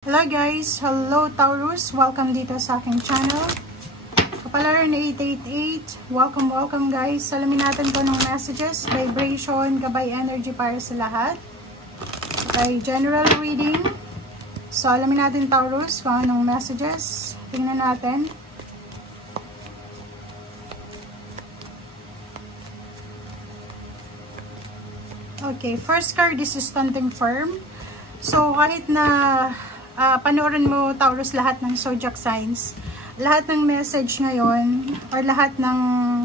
Hello guys! Hello Taurus! Welcome dito sa aking channel. Kapalaran na 888. Welcome guys. Alamin natin po ng messages, vibration, gabay energy para sa lahat. Okay, general reading. So alamin natin Taurus kung anong messages. Tingnan natin. Okay, first card is standing firm. So kahit na panoorin mo Taurus lahat ng zodiac signs, lahat ng message ngayon or lahat ng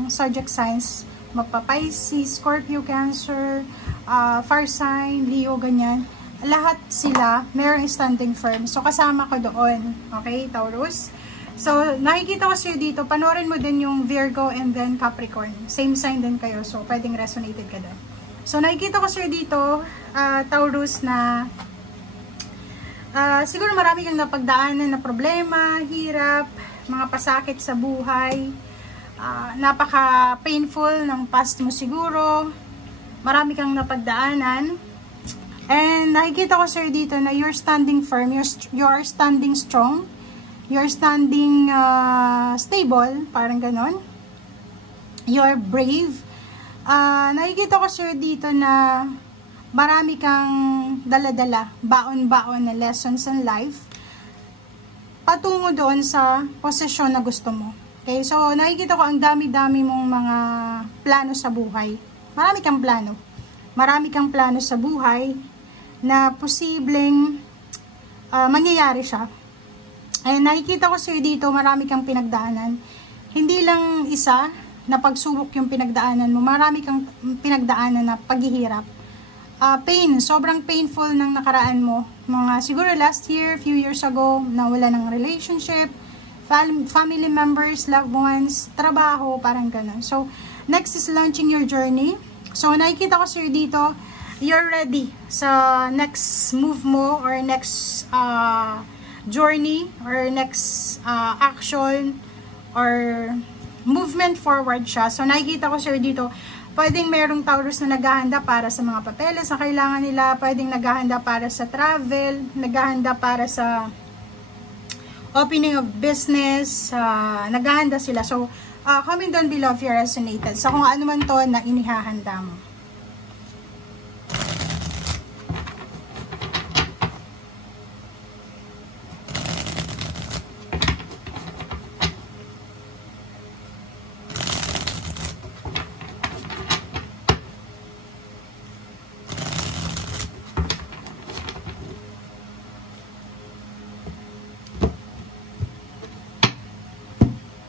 zodiac signs, Pisces, Scorpio, Cancer, fire sign, Leo, ganyan, lahat sila mayroong standing firm. So kasama ko doon. Okay, Taurus? So nakikita ko sa'yo dito, panoorin mo din yung Virgo and then Capricorn. Same sign din kayo, so pwedeng resonated ka doon. So nakikita ko sa'yo dito, Taurus, na siguro marami kang napagdaanan na problema, hirap, mga pasakit sa buhay, napaka-painful ng past mo siguro, marami kang napagdaanan, and nakikita ko sir dito na you're standing firm, you're standing strong, you're standing stable, parang ganon, you're brave. Nakikita ko sir dito na marami kang dala-dala, baon-baon na lessons in life patungo doon sa posisyon na gusto mo. Okay, so nakikita ko ang dami-dami mong mga plano sa buhay. Marami kang plano. Marami kang plano sa buhay na posibleng mangyayari siya. Ay nakikita ko sa'yo dito, marami kang pinagdaanan. Hindi lang isa na pagsubok yung pinagdaanan mo, marami kang pinagdaanan na paghihirap. Pain, sobrang painful ng nakaraan mo. Mga siguro last year, few years ago, nawala ng relationship, family members, loved ones, trabaho, parang ganun. So, next is launching your journey. So, nakikita ko sa'yo dito, you're ready sa next move mo or next journey or next action or movement forward siya. So, nakikita ko sa'yo dito, pwedeng merong Taurus na naghahanda para sa mga papeles na kailangan nila, pwedeng naghahanda para sa travel, naghahanda para sa opening of business, naghahanda sila. So, comment down below if you're resonated. So, kung ano man to na inihahanda mo.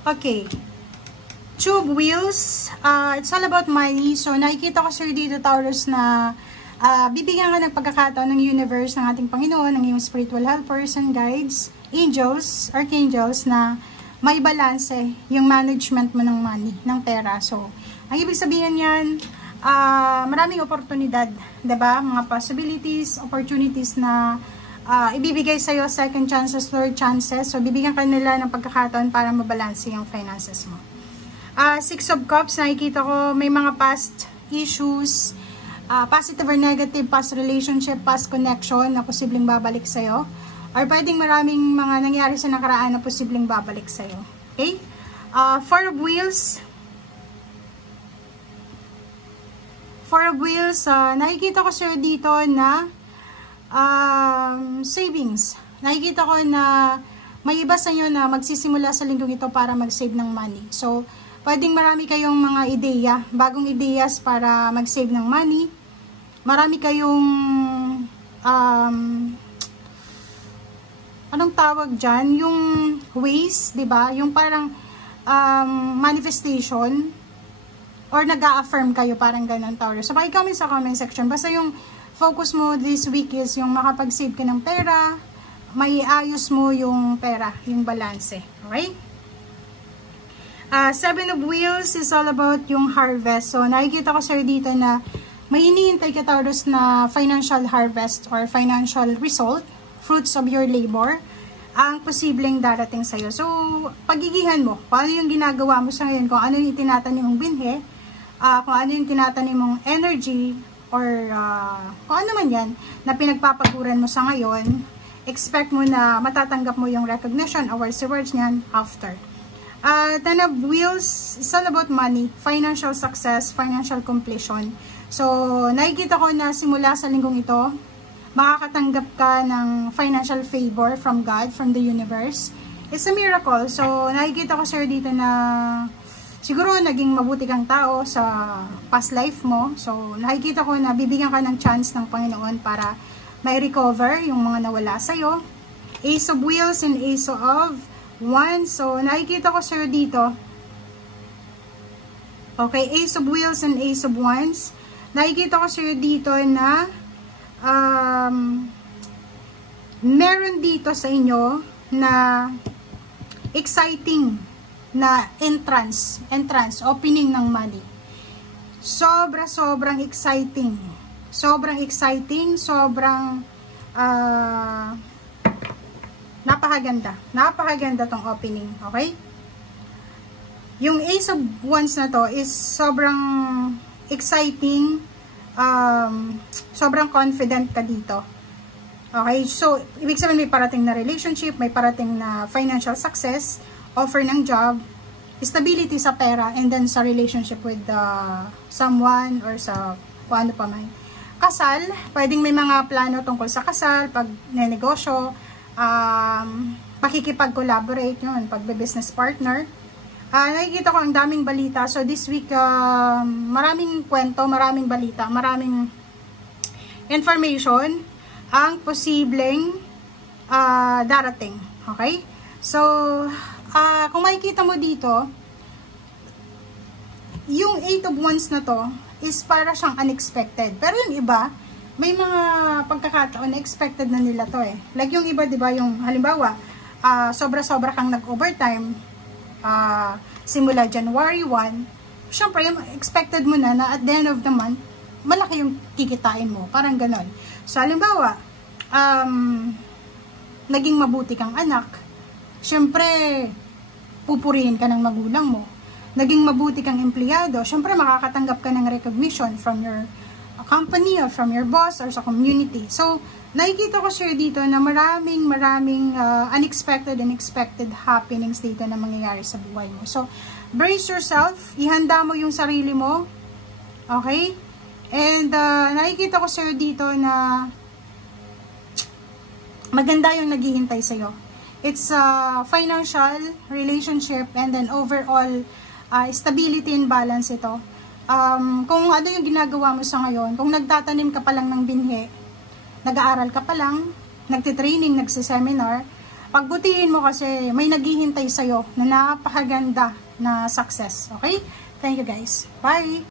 Okay, tube wheels, it's all about money. So nakikita ko sir dito Taurus na bibigyan ka ng pagkakataon ng universe, ng ating Panginoon, ng iyong spiritual helpers and guides, angels, archangels, na may balance yung management mo ng money, ng pera. So ang ibig sabihin yan, maraming oportunidad, diba? Mga possibilities, opportunities na ibibigay sa'yo second chances, third chances. So, bibigyan ka nila ng pagkakataon para mabalanse yung finances mo. Six of Cups, nakikita ko may mga past issues, positive or negative, past relationship, past connection na posibleng babalik sa'yo. Or pwedeng maraming mga nangyari sa nakaraan na posibleng babalik sa'yo. Okay? Four of Wheels. Four of Wheels, nakikita ko sa'yo dito na savings. Nakikita ko na may iba sa inyo na magsisimula sa linggong ito para mag-save ng money. So, pwedeng marami kayong mga ideya, bagong ideyas para mag-save ng money. Marami kayong anong tawag dyan? Yung ways, diba? Yung parang manifestation or nag-a-affirm kayo, parang ganun, Taurus. So, paki-comment sa comment section. Basta yung focus mo this week is yung makapag-save ka ng pera, may ayos mo yung pera, yung balanse. Okay? Seven of Wheels is all about yung harvest. So, nakikita ko sir dito na may hinihintay ka Taurus na financial harvest or financial result, fruits of your labor, ang posibleng darating sa'yo. So, pagigihan mo, kung ano yung ginagawa mo sa ngayon, kung ano yung itinatanim mong binhe, kung ano yung tinatanim mong energy, or kung ano man yan na pinagpapaguran mo sa ngayon, expect mo na matatanggap mo yung recognition, awards, rewards niyan after. Ten of Wheels, it's all about money, financial success, financial completion. So, nakikita ko na simula sa linggong ito, makakatanggap ka ng financial favor from God, from the universe. It's a miracle. So, nakikita ko sir dito na siguro naging mabuti kang tao sa past life mo. So, nakikita ko na bibigyan ka ng chance ng Panginoon para may recover yung mga nawala sa'yo. Ace of Wheels and Ace of Wands. So, nakikita ko sir dito. Okay, Ace of Wheels and Ace of Wands. Nakikita ko sir dito na meron dito sa inyo na exciting na entrance, opening ng money. Sobrang exciting. Sobrang napakaganda tong opening, okay? Yung Ace of Wands na to is sobrang exciting, sobrang confident ka dito. Okay, so ibig sabihin may parating na relationship, may parating na financial success, offer ng job, stability sa pera, and then sa relationship with someone or sa kung ano pa man. Kasal, pwedeng may mga plano tungkol sa kasal, pag nenegosyo, pakikipag-collaborate yun, pagbe-business partner. Nakikita ko ang daming balita. So this week, maraming kwento, maraming balita, maraming information ang posibleng darating. Okay? So, kung makikita mo dito, yung 8 of Wands na to is para siyang unexpected. Pero yung iba, may mga pagkakataon na expected na nila to eh. Like yung iba, di ba, yung halimbawa, sobra-sobra kang nag-overtime, simula January 1, syempre, expected mo na at the end of the month, malaki yung kikitain mo. Parang ganon. So, halimbawa, naging mabuti kang anak, syempre, pupurihin ka ng magulang mo. Naging mabuti kang empleyado, syempre, makakatanggap ka ng recognition from your company or from your boss or sa community. So, nakikita ko sir dito na maraming unexpected and expected happenings dito na mangyayari sa buhay mo. So, brace yourself, ihanda mo yung sarili mo, okay? And nakikita ko sir dito na maganda yung naghihintay sa'yo. It's financial, relationship, and then overall stability and balance ito. Kung ano yung ginagawa mo sa ngayon, kung nagtatanim ka pa lang ng binhi, nag-aaral ka pa lang, nagtitraining, nagsiseminar, pagbutihin mo kasi may naghihintay sa'yo na napakaganda na success. Okay? Thank you guys. Bye!